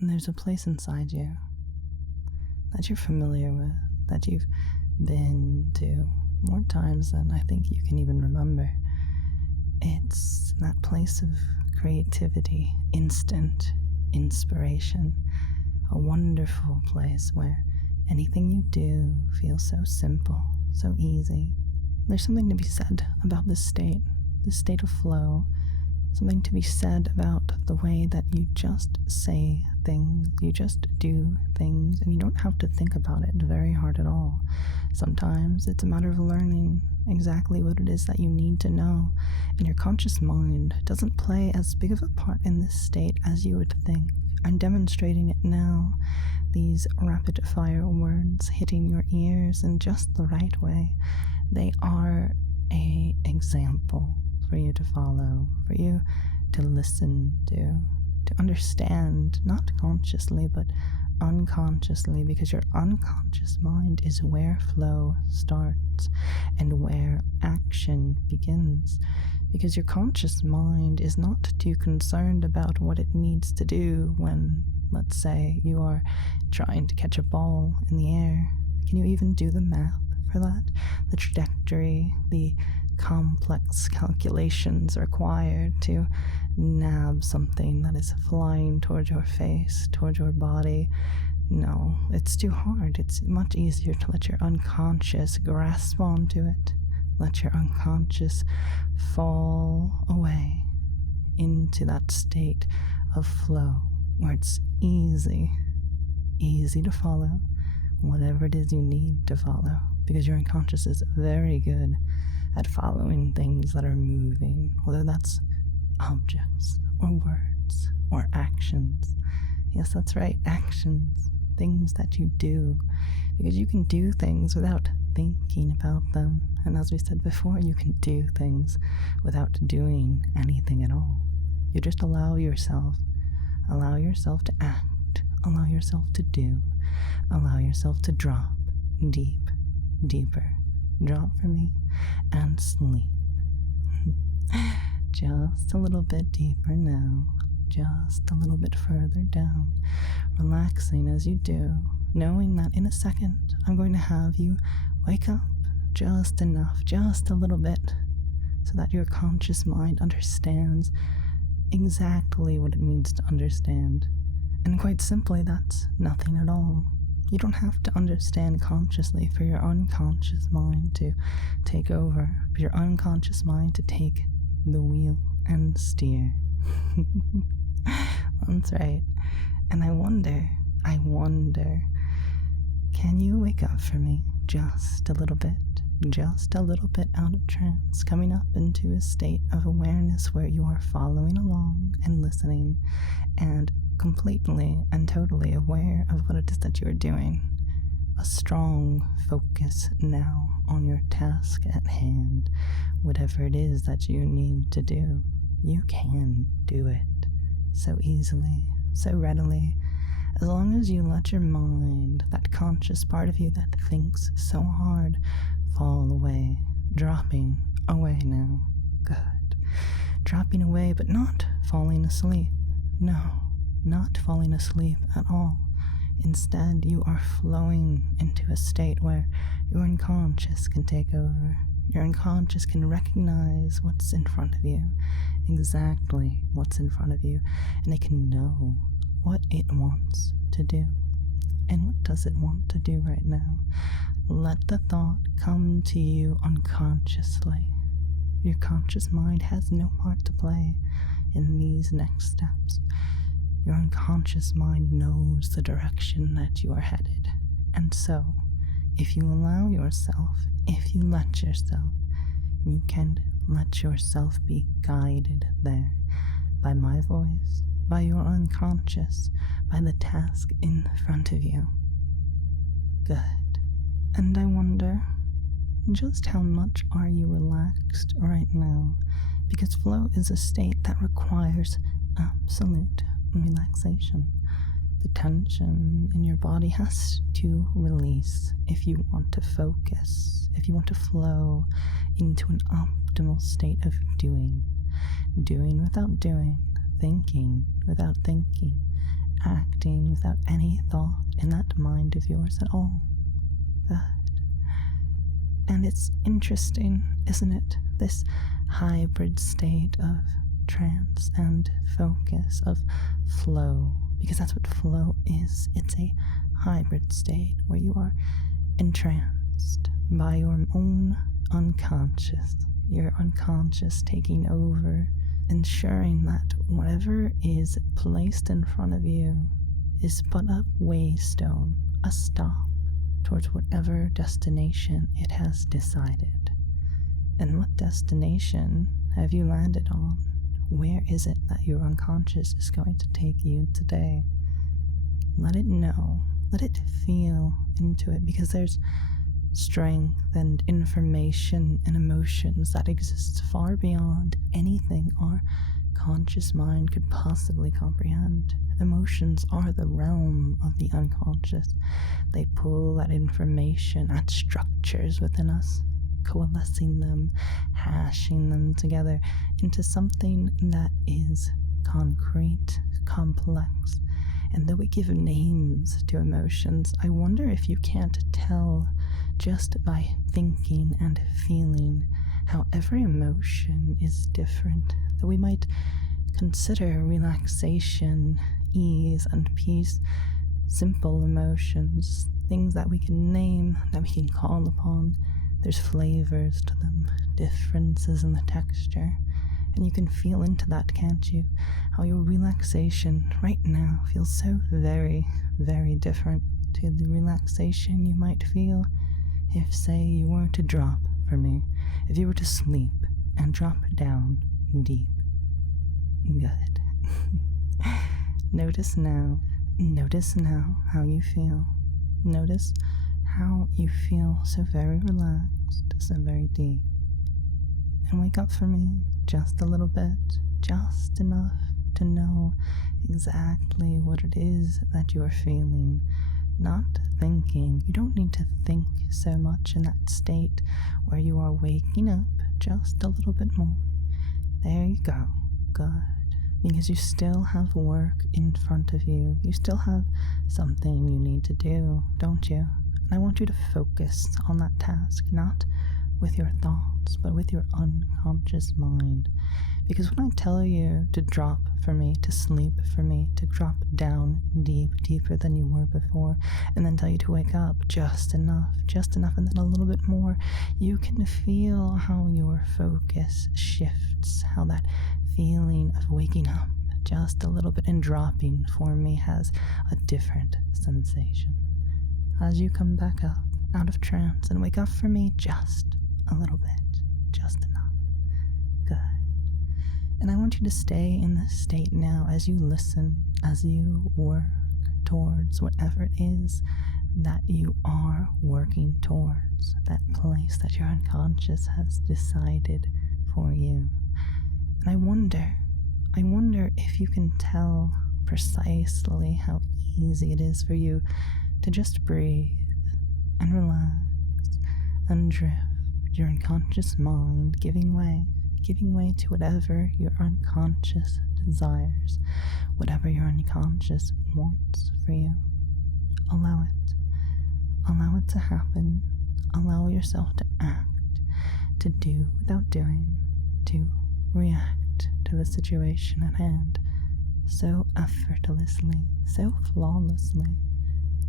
And there's a place inside you that you're familiar with, that you've been to more times than I think you can even remember. It's that place of creativity, instant inspiration, a wonderful place where anything you do feels so simple, so easy. There's something to be said about this state of flow, something to be said about the way that you just say things, you just do things, and you don't have to think about it very hard at all. Sometimes it's a matter of learning exactly what it is that you need to know, and your conscious mind doesn't play as big of a part in this state as you would think. I'm demonstrating it now, these rapid-fire words hitting your ears in just the right way. They are an example for you to follow, for you to listen to understand, not consciously, but unconsciously, because your unconscious mind is where flow starts and where action begins. Because your conscious mind is not too concerned about what it needs to do when, let's say, you are trying to catch a ball in the air. Can you even do the math for that? The trajectory, the complex calculations required to nab something that is flying towards your face, towards your body. No, it's too hard. It's much easier to let your unconscious grasp onto it. Let your unconscious fall away into that state of flow where it's easy to follow whatever it is you need to follow, because your unconscious is very good at following things that are moving, whether that's objects or words or actions. Yes, that's right, actions, things that you do, because you can do things without thinking about them. And as we said before, you can do things without doing anything at all. You just allow yourself to act, allow yourself to do, allow yourself to drop deeper, drop for me, and sleep. Just a little bit deeper now, just a little bit further down, relaxing as you do, knowing that in a second I'm going to have you wake up just enough, just a little bit, so that your conscious mind understands exactly what it needs to understand. And quite simply, that's nothing at all. You don't have to understand consciously for your unconscious mind to take over, for your unconscious mind to take the wheel and steer. That's right. And I wonder, can you wake up for me just a little bit out of trance, coming up into a state of awareness where you are following along and listening and completely and totally aware of what it is that you are doing. A strong focus now on your task at hand. Whatever it is that you need to do, you can do it so easily, so readily, as long as you let your mind, that conscious part of you that thinks so hard, fall away, dropping away now. Good. Dropping away, but not falling asleep. No, not falling asleep at all. Instead, you are flowing into a state where your unconscious can take over. Your unconscious can recognize what's in front of you, exactly what's in front of you, and it can know what it wants to do. And what does it want to do right now? Let the thought come to you unconsciously. Your conscious mind has no part to play in these next steps. Your unconscious mind knows the direction that you are headed. And so, if you allow yourself, if you let yourself, you can let yourself be guided there by my voice, by your unconscious, by the task in front of you. Good. And I wonder, just how much are you relaxed right now? Because flow is a state that requires absolute relaxation. The tension in your body has to release if you want to focus, if you want to flow into an optimal state of doing without doing, thinking without thinking, acting without any thought in that mind of yours at all. Good. And it's interesting, isn't it? This hybrid state of trance and focus, of flow, because that's what flow is. It's a hybrid state where you are entranced by your own unconscious, your unconscious taking over, ensuring that whatever is placed in front of you is but a waystone, a stop towards whatever destination it has decided. And what destination have you landed on? Where is it that your unconscious is going to take you today? Let it know. Let it feel into it, because there's strength and information and emotions that exist far beyond anything our conscious mind could possibly comprehend. Emotions are the realm of the unconscious. They pull at information, at structures within us, coalescing them, hashing them together into something that is concrete, complex. And though we give names to emotions, I wonder if you can't tell just by thinking and feeling how every emotion is different, that we might consider relaxation, ease, and peace simple emotions, things that we can name, that we can call upon. There's flavors to them, differences in the texture, and you can feel into that, can't you? How your relaxation right now feels so very, very different to the relaxation you might feel if, say, you were to drop for me, if you were to sleep and drop down deep. Good. Notice now how you feel. Notice how you feel so very relaxed, so very deep. And wake up for me just a little bit, just enough to know exactly what it is that you are feeling. Not thinking. You don't need to think so much in that state where you are waking up just a little bit more. There you go. Good. Because you still have work in front of you. You still have something you need to do, don't you? And I want you to focus on that task, not with your thoughts, but with your unconscious mind. Because when I tell you to drop for me, to sleep for me, to drop down deeper than you were before, and then tell you to wake up just enough, and then a little bit more, you can feel how your focus shifts, how that feeling of waking up just a little bit and dropping for me has a different sensation. As you come back up out of trance and wake up for me just a little bit, just enough. Good. And I want you to stay in this state now as you listen, as you work towards whatever it is that you are working towards, that place that your unconscious has decided for you. And I wonder if you can tell precisely how easy it is for you to just breathe and relax and drift, your unconscious mind giving way to whatever your unconscious desires, whatever your unconscious wants for you. Allow it to happen. Allow yourself to act, to do without doing, to react to the situation at hand so effortlessly, so flawlessly.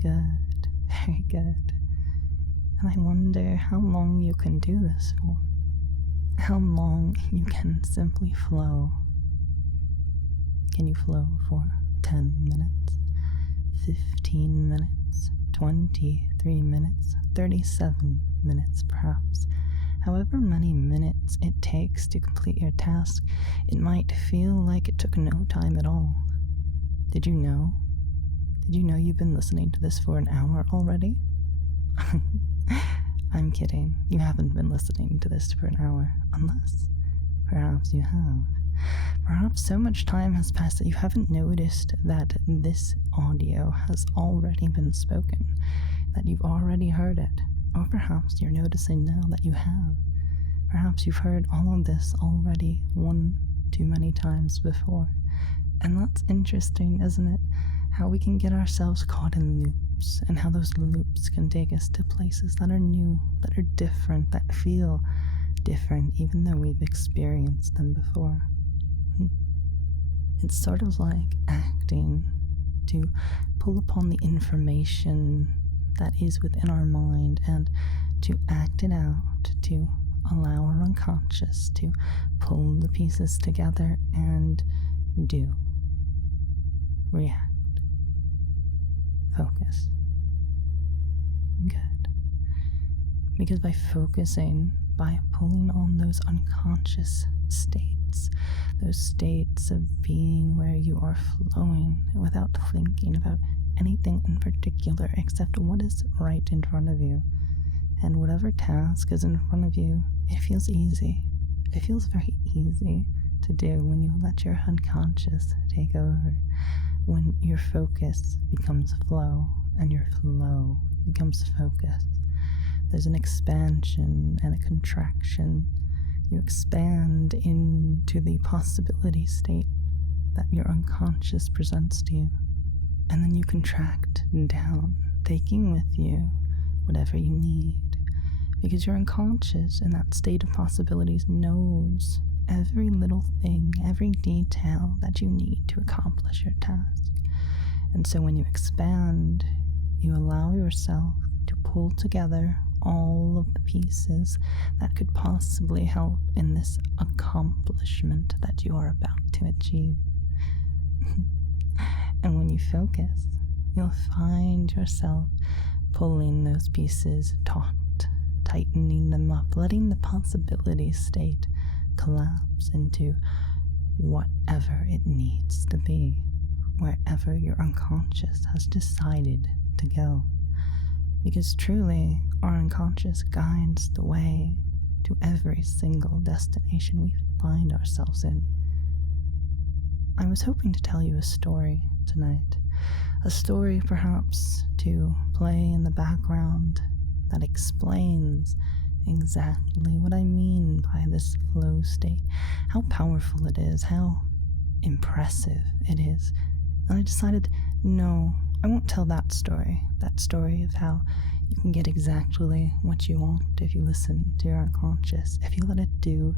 Good, very good. And I wonder how long you can do this for. How long you can simply flow. Can you flow for 10 minutes, 15 minutes, 23 minutes, 37 minutes perhaps? However many minutes it takes to complete your task, it might feel like it took no time at all. Did you know? Did you know you've been listening to this for an hour already? I'm kidding. You haven't been listening to this for an hour, unless perhaps you have. Perhaps so much time has passed that you haven't noticed that this audio has already been spoken, that you've already heard it. Or perhaps you're noticing now that you have. Perhaps you've heard all of this already one too many times before. And that's interesting, isn't it? how we can get ourselves caught in loops, and how those loops can take us to places that are new, that are different, that feel different, even though we've experienced them before. It's sort of like acting, to pull upon the information that is within our mind and to act it out, to allow our unconscious to pull the pieces together and do, react, focus. Good. Because by focusing, by pulling on those unconscious states, those states of being where you are flowing without thinking about anything in particular except what is right in front of you, and whatever task is in front of you, it feels easy. It feels very easy to do when you let your unconscious take over, when your focus becomes flow and your flow becomes focus. There's an expansion and a contraction. You expand into the possibility state that your unconscious presents to you, and then you contract down, taking with you whatever you need, because your unconscious in that state of possibilities knows every little thing, every detail that you need to accomplish your task. And so when you expand, you allow yourself to pull together all of the pieces that could possibly help in this accomplishment that you are about to achieve. And when you focus, you'll find yourself pulling those pieces taut, tightening them up, letting the possibility state collapse into whatever it needs to be, wherever your unconscious has decided to go. Because truly, our unconscious guides the way to every single destination we find ourselves in. I was hoping to tell you a story tonight, a story perhaps to play in the background that explains exactly what I mean by this flow state, how powerful it is, how impressive it is. And I decided, no, I won't tell that story of how you can get exactly what you want if you listen to your unconscious, if you let it do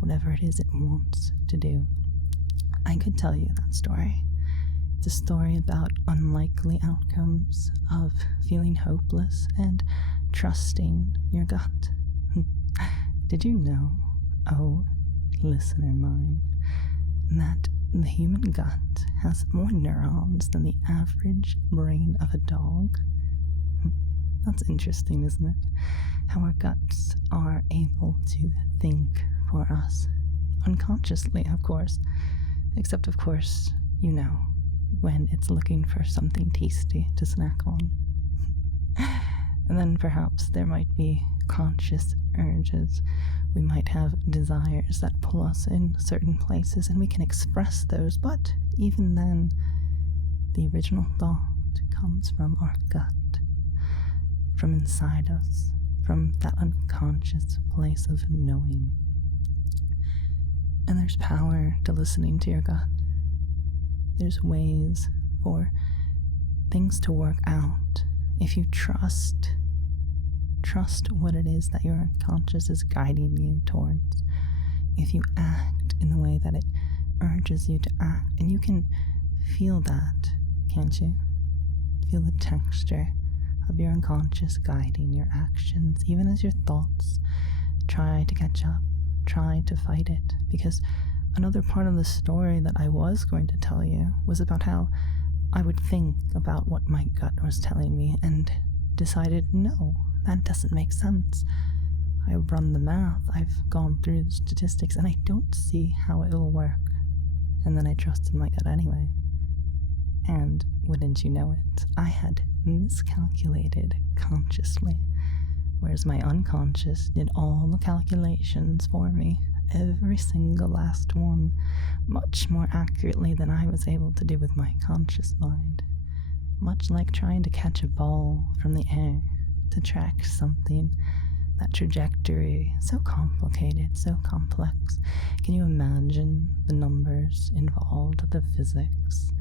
whatever it is it wants to do. I could tell you that story. It's a story about unlikely outcomes of feeling hopeless and trusting your gut. Did you know, oh, listener mine, that the human gut has more neurons than the average brain of a dog? That's interesting, isn't it? How our guts are able to think for us, unconsciously, of course. Except, of course, you know, when it's looking for something tasty to snack on. And then perhaps there might be conscious urges. We might have desires that pull us in certain places, and we can express those, but even then, the original thought comes from our gut, from inside us, from that unconscious place of knowing. And there's power to listening to your gut. There's ways for things to work out if you trust what it is that your unconscious is guiding you towards. If you act in the way that it urges you to act, and you can feel that, can't you? Feel the texture of your unconscious guiding your actions, even as your thoughts try to catch up, try to fight it. Because another part of the story that I was going to tell you was about how I would think about what my gut was telling me and decided, no, that doesn't make sense. I've run the math, I've gone through the statistics, and I don't see how it will work. And then I trusted my gut anyway. And wouldn't you know it, I had miscalculated consciously, whereas my unconscious did all the calculations for me, every single last one, much more accurately than I was able to do with my conscious mind. Much like trying to catch a ball from the air, to track something, that trajectory, so complicated, so complex. Can you imagine the numbers involved, the physics,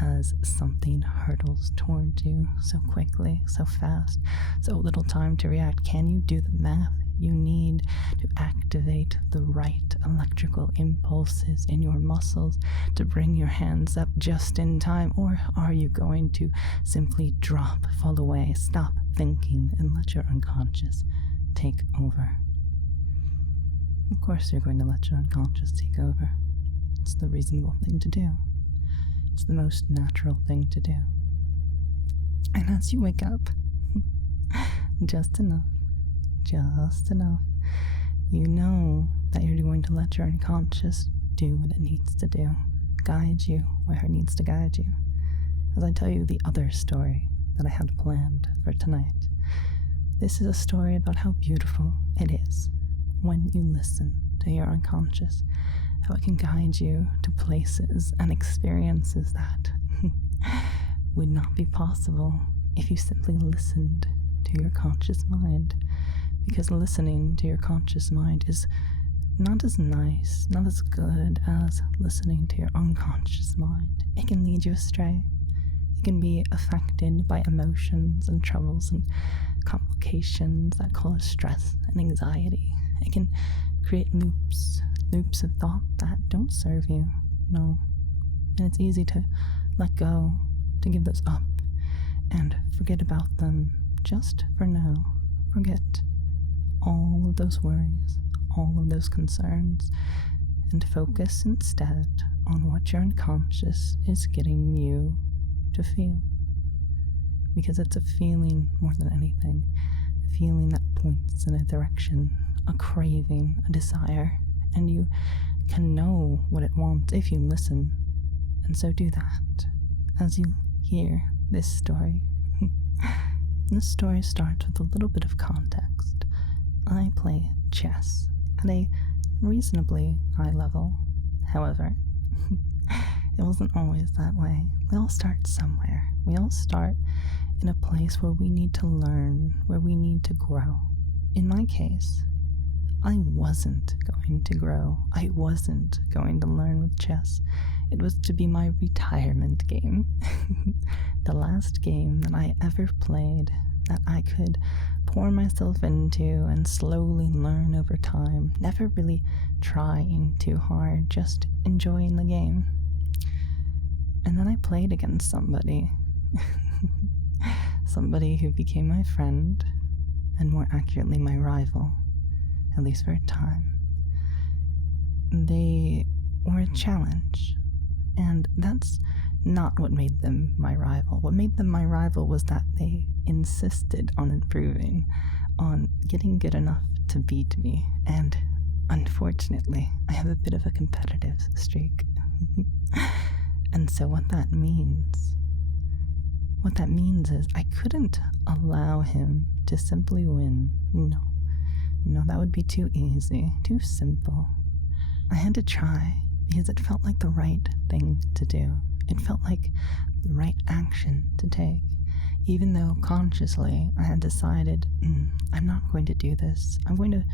as something hurtles towards you so quickly, so fast, so little time to react? Can you do the math you need to activate the right electrical impulses in your muscles to bring your hands up just in time? Or are you going to simply drop, fall away, stop thinking, and let your unconscious take over? Of course you're going to let your unconscious take over. It's the reasonable thing to do. It's the most natural thing to do. And as you wake up, just enough, you know that you're going to let your unconscious do what it needs to do, guide you where it needs to guide you. As I tell you the other story that I had planned for tonight, this is a story about how beautiful it is when you listen to your unconscious, how it can guide you to places and experiences that would not be possible if you simply listened to your conscious mind. Because listening to your conscious mind is not as nice, not as good as listening to your unconscious mind. It can lead you astray. It can be affected by emotions and troubles and complications that cause stress and anxiety. It can create loops of thought that don't serve you. No. And it's easy to let go, to give those up, and forget about them just for now. Forget all of those worries, all of those concerns, and focus instead on what your unconscious is getting you to feel. Because it's a feeling more than anything, a feeling that points in a direction, a craving, a desire, and you can know what it wants if you listen. And so do that as you hear this story. This story starts with a little bit of context. I play chess at a reasonably high level. However, it wasn't always that way. We all start somewhere. We all start in a place where we need to learn, where we need to grow. In my case, I wasn't going to grow. I wasn't going to learn with chess. It was to be my retirement game. The last game that I ever played that I could pour myself into and slowly learn over time, never really trying too hard, just enjoying the game. And then I played against somebody. Somebody who became my friend, and more accurately my rival, at least for a time. They were a challenge, and that's not what made them my rival. What made them my rival was that they insisted on improving, on getting good enough to beat me, and unfortunately, I have a bit of a competitive streak. And so what that means is I couldn't allow him to simply win. No, that would be too easy, too simple. I had to try because it felt like the right thing to do. It felt like the right action to take, even though consciously I had decided, I'm not going to do this. I'm going to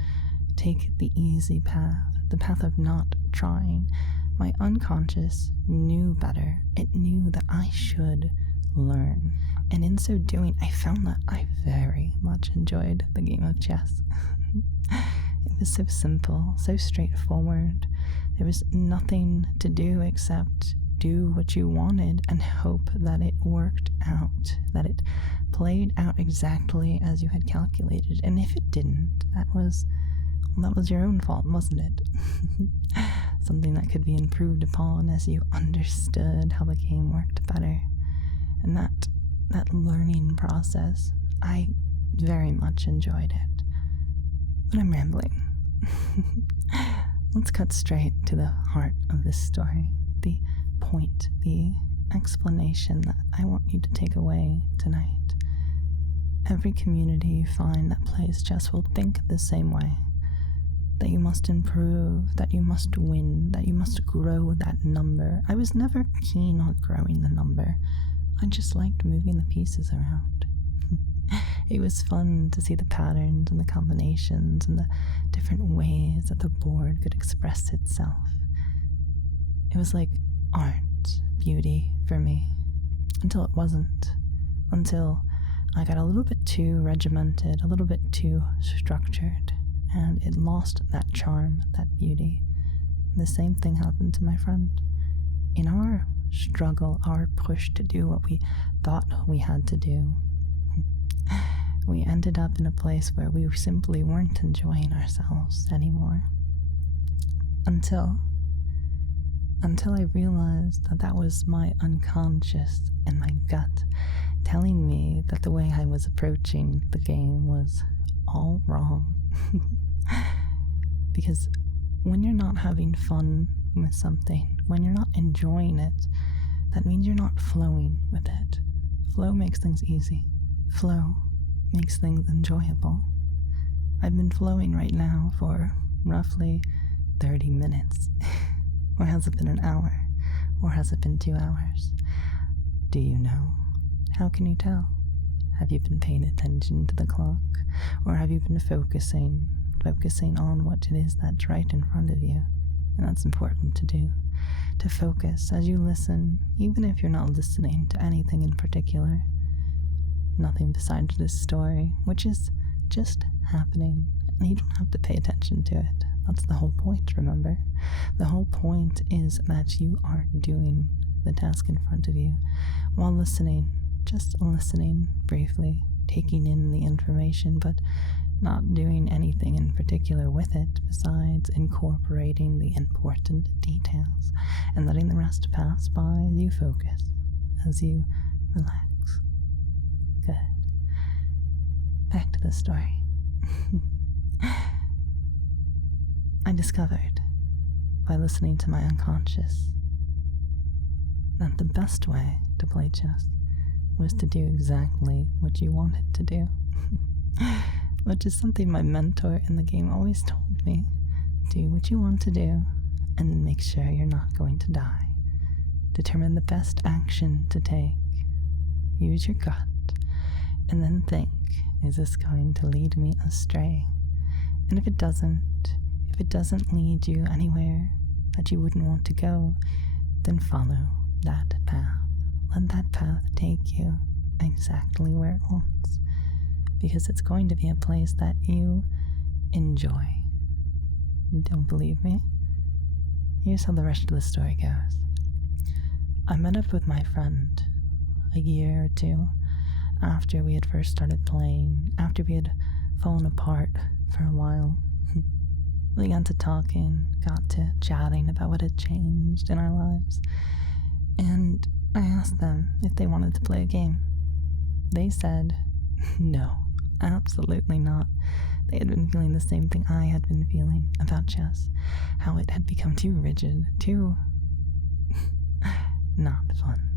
take the easy path, the path of not trying. My unconscious knew better. It knew that I should learn. And in so doing, I found that I very much enjoyed the game of chess. It was so simple, so straightforward. There was nothing to do except do what you wanted and hope that it worked out, that it played out exactly as you had calculated. And if it didn't, that was your own fault, wasn't it? Something that could be improved upon as you understood how the game worked better. And that learning process, I very much enjoyed it. But I'm rambling. Let's cut straight to the heart of this story, the point, the explanation that I want you to take away tonight. Every community you find that plays chess will think the same way. That you must improve, that you must win, that you must grow that number. I was never keen on growing the number. I just liked moving the pieces around. It was fun to see the patterns and the combinations and the different ways that the board could express itself. It was like art, beauty for me. until it wasn't, until I got a little bit too regimented, a little bit too structured, and it lost that charm, that beauty. The same thing happened to my friend. In our struggle, our push to do what we thought we had to do, we ended up in a place where we simply weren't enjoying ourselves anymore. Until I realized that that was my unconscious and my gut telling me that the way I was approaching the game was all wrong. Because when you're not having fun with something, when you're not enjoying it, that means you're not flowing with it. Flow makes things easy. Flow makes things enjoyable. I've been flowing right now for roughly 30 minutes. Or has it been an hour? Or has it been 2 hours? Do you know? How can you tell? Have you been paying attention to the clock? Or have you been focusing on what it is that's right in front of you? And that's important to do. To focus as you listen, even if you're not listening to anything in particular. Nothing besides this story, which is just happening, and you don't have to pay attention to it. That's the whole point, remember? The whole point is that you are doing the task in front of you while listening, just listening briefly, taking in the information, but not doing anything in particular with it besides incorporating the important details and letting the rest pass by as you focus, as you relax. Good. Back to the story. I discovered, by listening to my unconscious, that the best way to play chess was to do exactly what you wanted to do. Which is something my mentor in the game always told me. Do what you want to do, and then make sure you're not going to die. Determine the best action to take. Use your gut, and then think, is this going to lead me astray? And if it doesn't lead you anywhere that you wouldn't want to go, then follow that path. Let that path take you exactly where it wants, because it's going to be a place that you enjoy. Don't believe me? Here's how the rest of the story goes. I met up with my friend a year or two after we had first started playing, after we had fallen apart for a while. We got to talking, got to chatting about what had changed in our lives, and I asked them if they wanted to play a game. They said, no, absolutely not. They had been feeling the same thing I had been feeling about chess, how it had become too rigid, too not fun.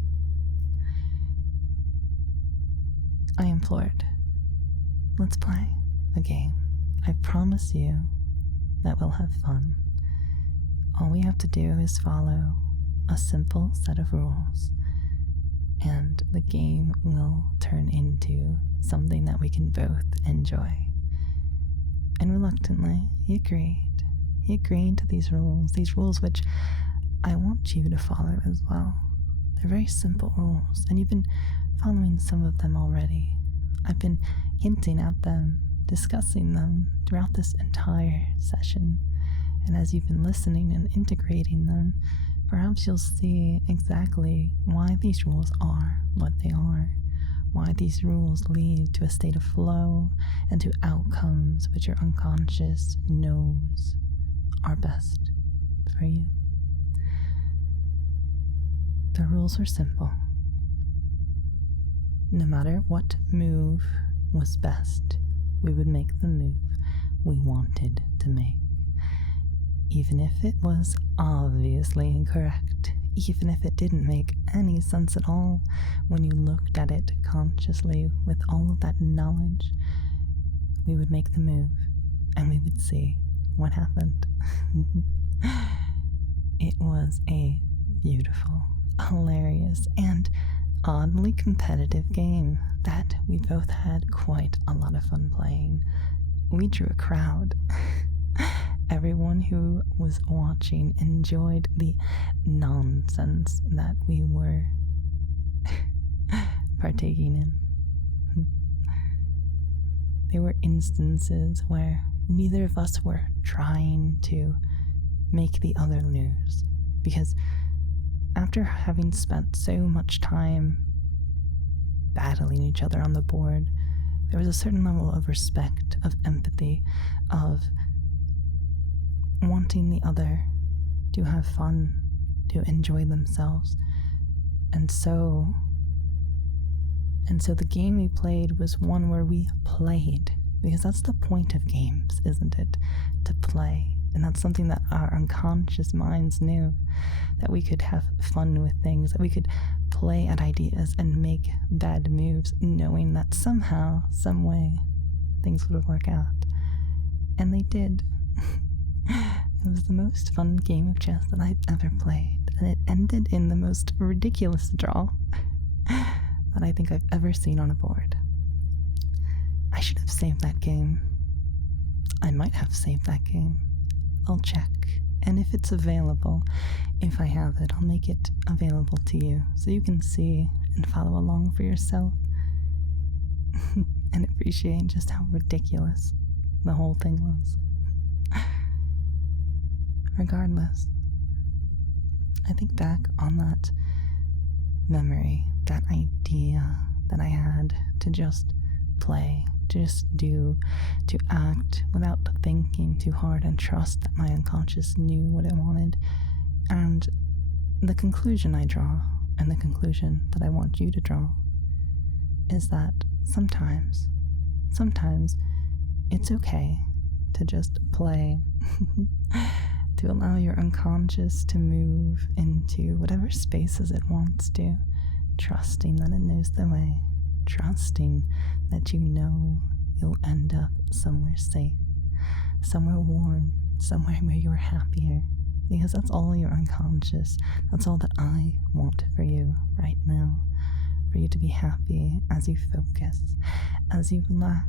I implored, let's play a game. I promise you that we'll have fun. All we have to do is follow a simple set of rules, and the game will turn into something that we can both enjoy. And reluctantly, he agreed. He agreed to these rules which I want you to follow as well. They're very simple rules, and you've been following some of them already. I've been hinting at them, discussing them throughout this entire session, and as you've been listening and integrating them, perhaps you'll see exactly why these rules are what they are, why these rules lead to a state of flow and to outcomes which your unconscious knows are best for you. The rules are simple. No matter what move was best, we would make the move we wanted to make. Even if it was obviously incorrect, even if it didn't make any sense at all when you looked at it consciously with all of that knowledge, we would make the move and we would see what happened. It was a beautiful, hilarious, and oddly competitive game that we both had quite a lot of fun playing. We drew a crowd. Everyone who was watching enjoyed the nonsense that we were partaking in. There were instances where neither of us were trying to make the other lose, because after having spent so much time battling each other on the board, there was a certain level of respect, of empathy, of wanting the other to have fun, to enjoy themselves. And so the game we played was one where we played, because that's the point of games, isn't it? To play. And that's something that our unconscious minds knew, that we could have fun with things, that we could play at ideas and make bad moves, knowing that somehow, some way, things would work out. And they did. It was the most fun game of chess that I've ever played, and it ended in the most ridiculous draw that I think I've ever seen on a board. I should have saved that game. I might have saved that game. I'll check, and if it's available, if I have it, I'll make it available to you so you can see and follow along for yourself and appreciate just how ridiculous the whole thing was. Regardless, I think back on that memory, that idea that I had to just play, to just do, to act without thinking too hard, and trust that my unconscious knew what it wanted. And the conclusion I draw, and the conclusion that I want you to draw, is that sometimes it's okay to just play, to allow your unconscious to move into whatever spaces it wants to, trusting that it knows the way, trusting that you know you'll end up somewhere safe, somewhere warm, somewhere where you're happier, because that's all your unconscious, that's all that I want for you right now, for you to be happy as you focus, as you relax,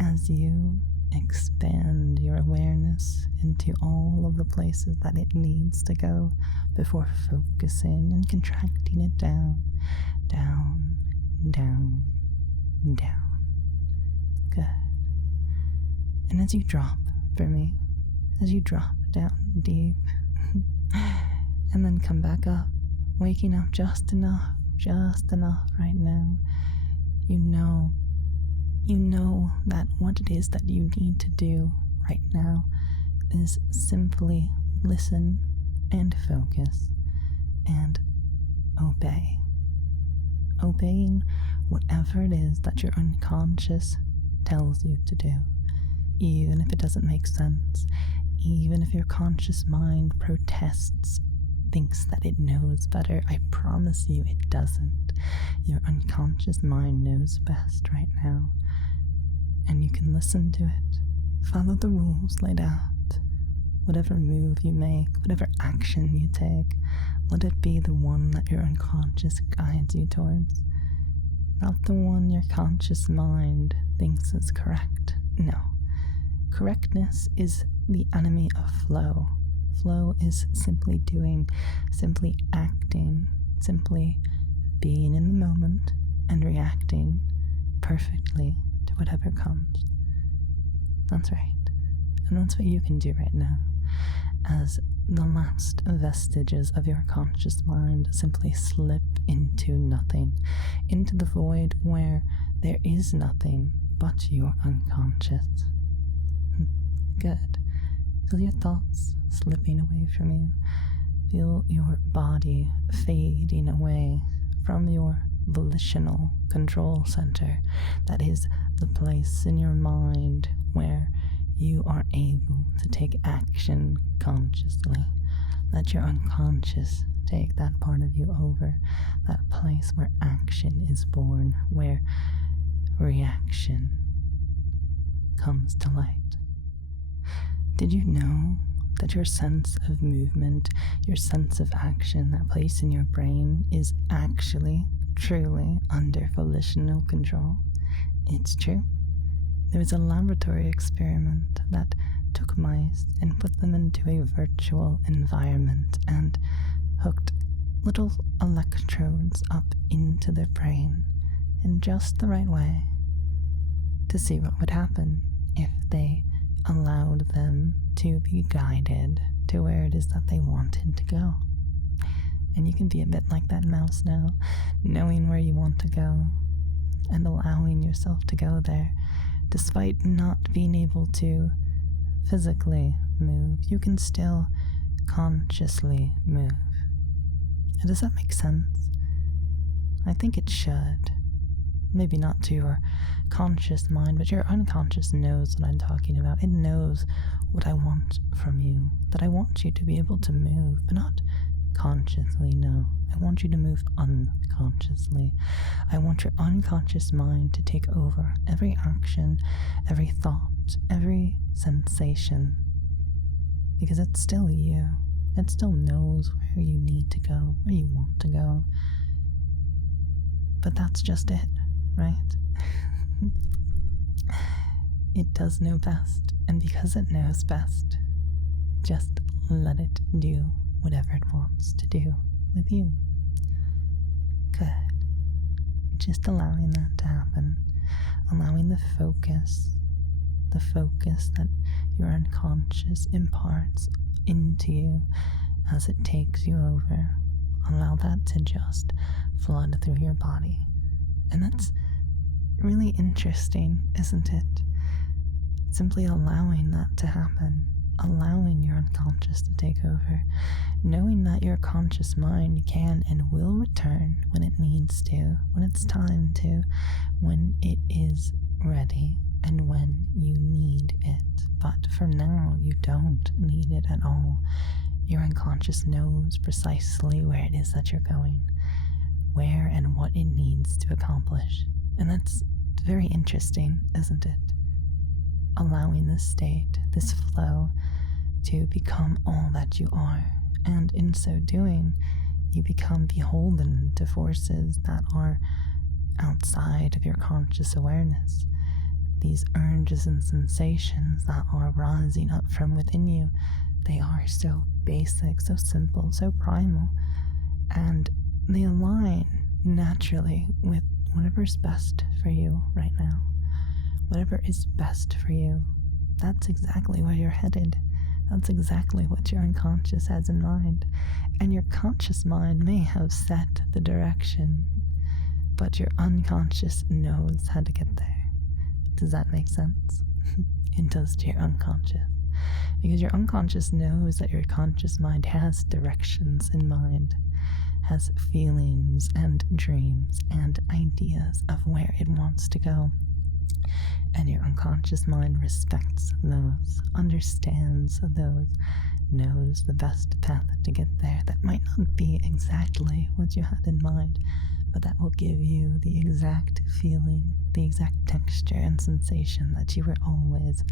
as you expand your awareness into all of the places that it needs to go before focusing and contracting it down, down, down, down. Good. And as you drop for me, as you drop down deep, and then come back up, waking up just enough right now, you know that what it is that you need to do right now is simply listen and focus and obey. Obeying whatever it is that your unconscious tells you to do, even if it doesn't make sense, even if your conscious mind protests, thinks that it knows better. I promise you it doesn't. Your unconscious mind knows best right now, and you can listen to it. Follow the rules laid out. Whatever move you make, whatever action you take, let it be the one that your unconscious guides you towards, not the one your conscious mind thinks is correct. No. Correctness is the enemy of flow. Flow is simply doing, simply acting, simply being in the moment and reacting perfectly to whatever comes. That's right. And that's what you can do right now, as the last vestiges of your conscious mind simply slip into nothing, into the void where there is nothing but your unconscious. Good. Feel your thoughts slipping away from you. Feel your body fading away from your volitional control center. That is the place in your mind where you are able to take action consciously. Let your unconscious take that part of you over, that place where action is born, where reaction comes to light. Did you know that your sense of movement, your sense of action, that place in your brain is actually, truly under volitional control? It's true. There was a laboratory experiment that took mice and put them into a virtual environment and hooked little electrodes up into their brain in just the right way to see what would happen if they allowed them to be guided to where it is that they wanted to go. And you can be a bit like that mouse now, knowing where you want to go and allowing yourself to go there, despite not being able to physically move. You can still consciously move. And does that make sense? I think it should. Maybe not to your conscious mind, but your unconscious knows what I'm talking about. It knows what I want from you, that I want you to be able to move, but not consciously, no. I want you to move unconsciously. I want your unconscious mind to take over every action, every thought, every sensation, because it's still you. It still knows where you need to go, where you want to go. But that's just it, right? It does know best, and because it knows best, just let it do whatever it wants to do with you. Good. Just allowing that to happen, allowing the focus that your unconscious imparts into you as it takes you over. Allow that to just flood through your body. And that's really interesting, isn't it? Simply allowing that to happen, allowing your unconscious to take over, knowing that your conscious mind can and will return when it needs to, when it's time to, when it is ready, and when you need it. But for now, you don't need it at all. Your unconscious knows precisely where it is that you're going, where and what it needs to accomplish. And that's very interesting, isn't it? Allowing this state, this flow, to become all that you are. And in so doing, you become beholden to forces that are outside of your conscious awareness. These urges and sensations that are rising up from within you, they are so basic, so simple, so primal, and they align naturally with whatever's best for you right now. Whatever is best for you, that's exactly where you're headed. That's exactly what your unconscious has in mind. And your conscious mind may have set the direction, but your unconscious knows how to get there. Does that make sense? It does to your unconscious. Because your unconscious knows that your conscious mind has directions in mind, has feelings and dreams and ideas of where it wants to go. And your unconscious mind respects those, understands those, knows the best path to get there. That might not be exactly what you had in mind, but that will give you the exact feeling, the exact texture and sensation that you were always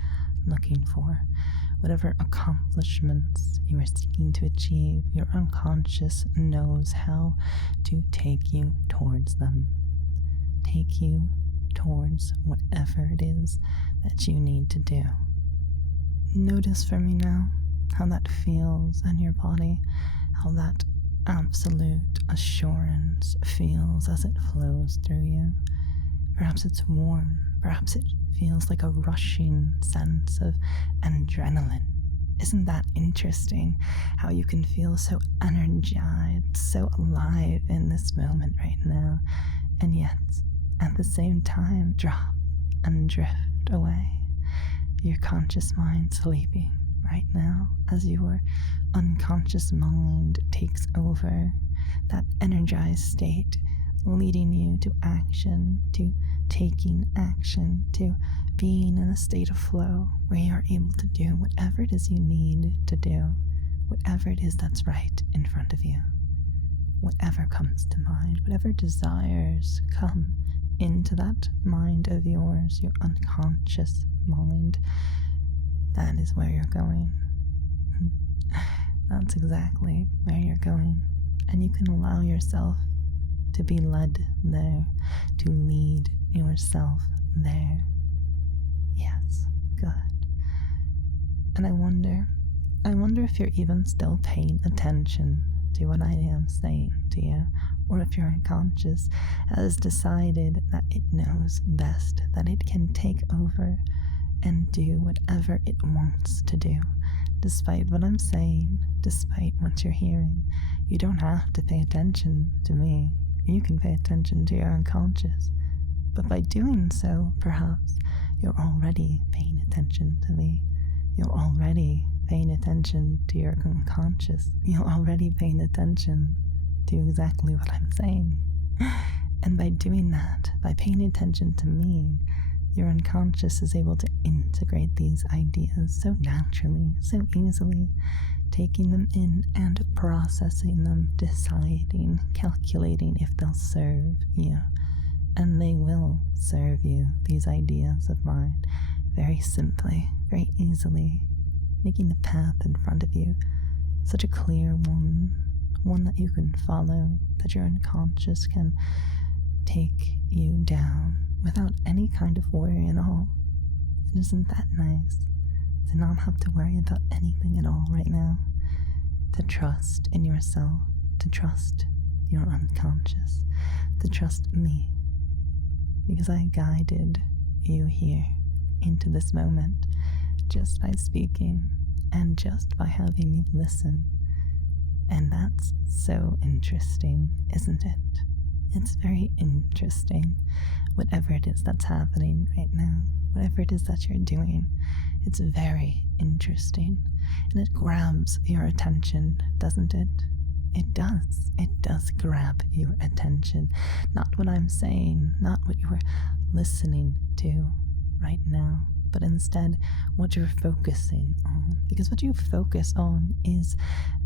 looking for. Whatever accomplishments you are seeking to achieve, your unconscious knows how to take you towards them. Take you towards whatever it is that you need to do. Notice for me now how that feels in your body, how that absolute assurance feels as it flows through you. Perhaps it's warm, perhaps it feels like a rushing sense of adrenaline. Isn't that interesting, how you can feel so energized, so alive in this moment right now, and yet at the same time drop and drift away. Your conscious mind sleeping right now as your unconscious mind takes over, that energized state leading you to action, to taking action, to being in a state of flow where you are able to do whatever it is you need to do, whatever it is that's right in front of you, whatever comes to mind, whatever desires come into that mind of yours, your unconscious mind, that is where you're going. That's exactly where you're going. And you can allow yourself to be led there, to lead yourself there. Yes, good. And I wonder if you're even still paying attention to what I am saying to you, or if your unconscious has decided that it knows best, that it can take over and do whatever it wants to do. Despite what I'm saying, despite what you're hearing, you don't have to pay attention to me. You can pay attention to your unconscious. But by doing so, perhaps you're already paying attention to me. You're already paying attention to your unconscious. You're already paying attention to exactly what I'm saying. And by doing that, by paying attention to me, your unconscious is able to integrate these ideas so naturally, so easily, taking them in and processing them, deciding, calculating if they'll serve you. And they will serve you, these ideas of mine, very simply, very easily, making the path in front of you such a clear one that you can follow, that your unconscious can take you down without any kind of worry at all. And isn't that nice? To not have to worry about anything at all right now. To trust in yourself, to trust your unconscious, to trust me. Because I guided you here into this moment just by speaking and just by having you listen. And that's so interesting, isn't it? It's very interesting. Whatever it is that's happening right now, whatever it is that you're doing, it's very interesting. And it grabs your attention, doesn't it? It does. It does grab your attention. Not what I'm saying, not what you're listening to right now, but instead what you're focusing on. Because what you focus on is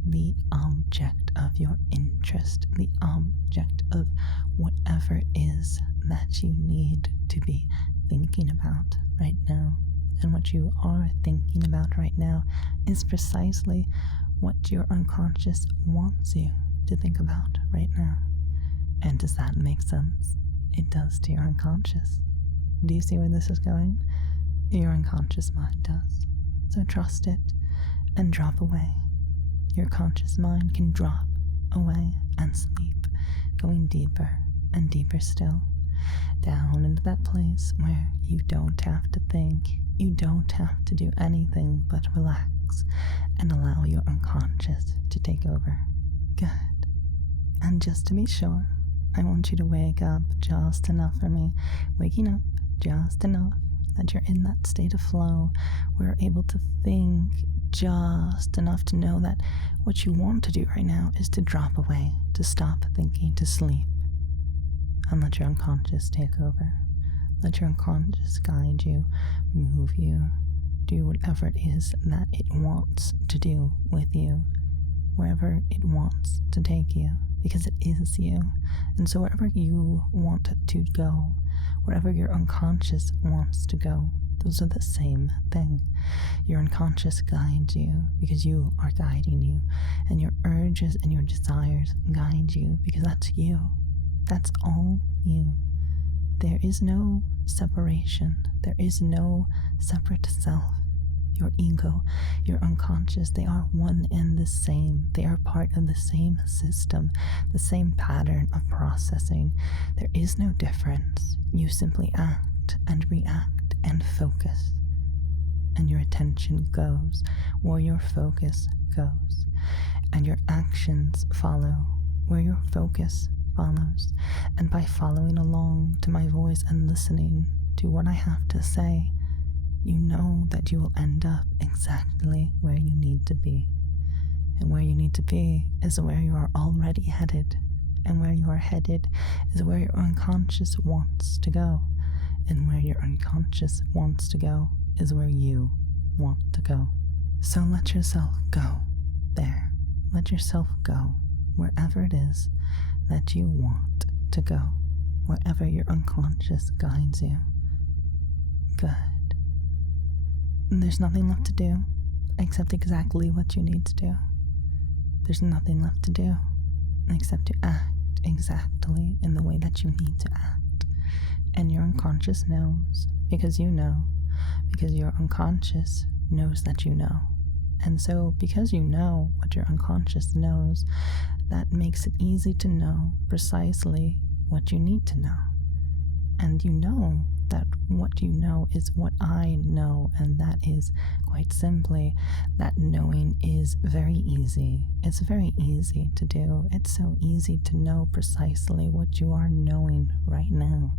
the object of your interest, the object of whatever it is that you need to be thinking about right now. And what you are thinking about right now is precisely what your unconscious wants you to think about right now. And does that make sense? It does to your unconscious. Do you see where this is going? Your unconscious mind does. So trust it and drop away. Your conscious mind can drop away and sleep, going deeper and deeper still, down into that place where you don't have to think, you don't have to do anything but relax and allow your unconscious to take over. Good. And just to be sure, I want you to wake up just enough for me, waking up just enough that you're in that state of flow where you're able to think just enough to know that what you want to do right now is to drop away, to stop thinking, to sleep, and let your unconscious take over. Let your unconscious guide you, move you, do whatever it is that it wants to do with you, wherever it wants to take you, because it is you. And so wherever you want to go, wherever your unconscious wants to go, those are the same thing. Your unconscious guides you because you are guiding you, and your urges and your desires guide you because that's you. That's all you. There is no separation. There is no separate self. Your ego, your unconscious, they are one and the same. They are part of the same system, the same pattern of processing. There is no difference. You simply act and react and focus. And your attention goes where your focus goes. And your actions follow where your focus follows. And by following along to my voice and listening to what I have to say, you know that you will end up exactly where you need to be. And where you need to be is where you are already headed. And where you are headed is where your unconscious wants to go. And where your unconscious wants to go is where you want to go. So let yourself go there. Let yourself go wherever it is that you want to go. Wherever your unconscious guides you. Good. And there's nothing left to do except exactly what you need to do. There's nothing left to do except to act exactly in the way that you need to act. And your unconscious knows, because you know, because your unconscious knows that you know. And so, because you know what your unconscious knows, that makes it easy to know precisely what you need to know. And you know that what you know is what I know, and that is quite simply that knowing is very easy. It's very easy to do. It's so easy to know precisely what you are knowing right now.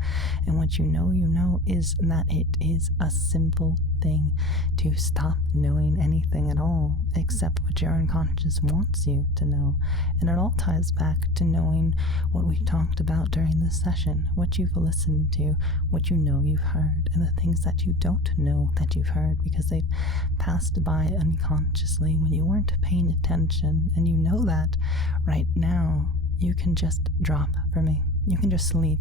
And what you know is that it is a simple thing to stop knowing anything at all except what your unconscious wants you to know. And it all ties back to knowing what we've talked about during this session, what you've listened to, what you know you've heard, and the things that you don't know that you've heard because they've passed by unconsciously when you weren't paying attention. And you know that right now you can just drop for me. You can just sleep,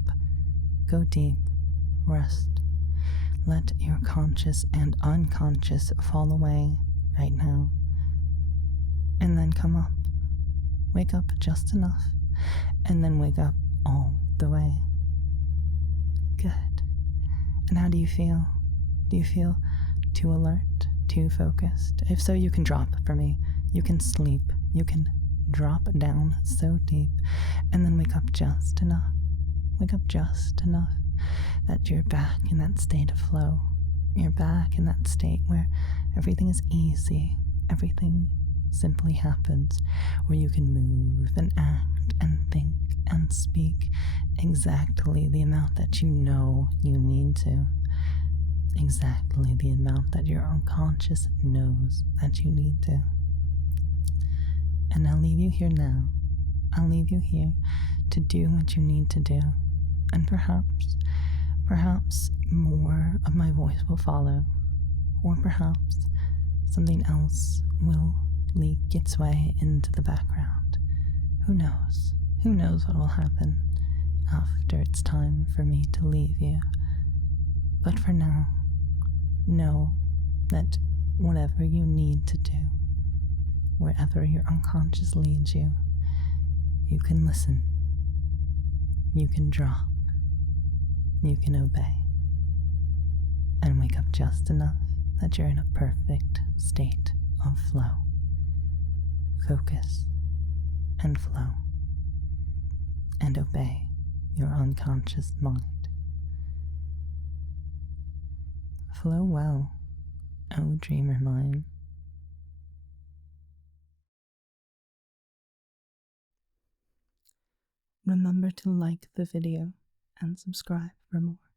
go deep, rest. Let your conscious and unconscious fall away right now. And then come up. Wake up just enough. And then wake up all the way. Good. And how do you feel? Do you feel too alert, too focused? If so, you can drop for me. You can sleep. You can drop down so deep and then wake up just enough. Wake up just enough that you're back in that state of flow. You're back in that state where everything is easy. Everything simply happens, where you can move and act and think and speak exactly the amount that you know you need to. Exactly the amount that your unconscious knows that you need to. And I'll leave you here now. I'll leave you here to do what you need to do. And perhaps more of my voice will follow. Or perhaps something else will leak its way into the background. Who knows? Who knows what will happen after it's time for me to leave you. But for now, know that whatever you need to do, wherever your unconscious leads you, you can listen, you can drop, you can obey, and wake up just enough that you're in a perfect state of flow, focus, and flow, and obey your unconscious mind. Flow well, O dreamer mine. Remember to like the video and subscribe for more.